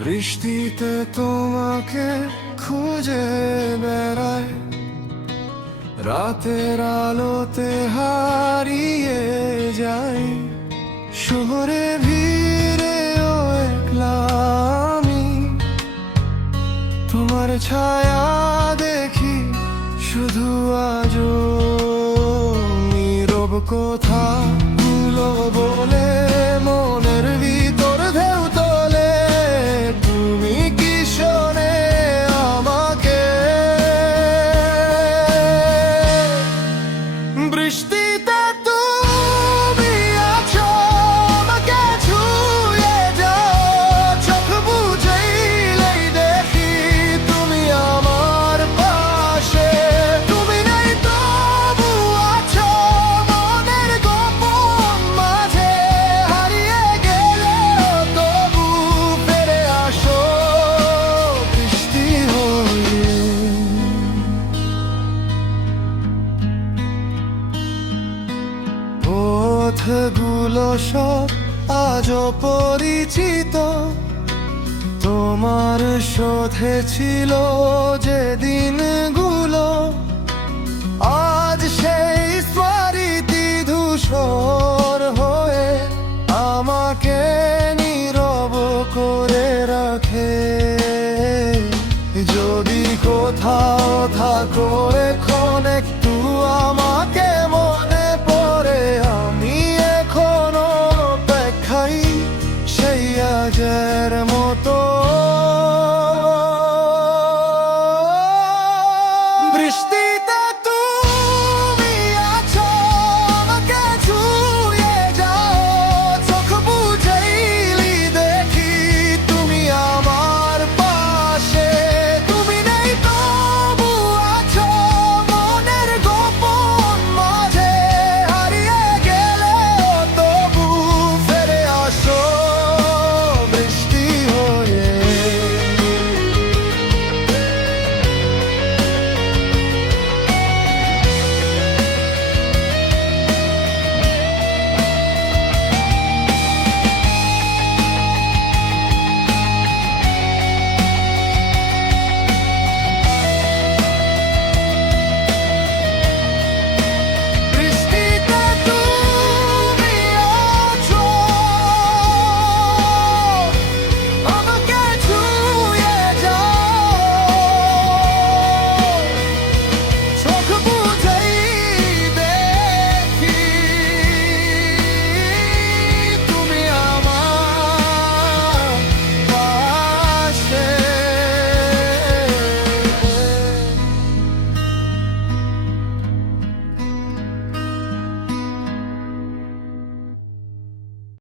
বৃষ্টিতে তোমাকে খুঁজে বেড়ায়, রাতের আলোতে হারিয়ে যাই। শহরে ভিড়েও একলা আমি, তোমার ছায়া দেখি শুধু আজও। নীরব কথা গুলো বলে মনের ভিতর ঢেউ তোলে, তুমি কি শোনে আমাকে? বৃষ্টিতে তুমি আছো, আমাকে ছুঁয়ে যাও, চোখ বুঝেইলেই দেখি তুমি আমার পাশে। তুমি নেই তবু আছো মনের গোপন মাঝে, হারিয়ে গেলেও তবু ফিরে আসো বৃষ্টি হয়ে। পথগুলো সব আজও পরিচিত, তোমার শোধে ছিল যে দিনগুলো।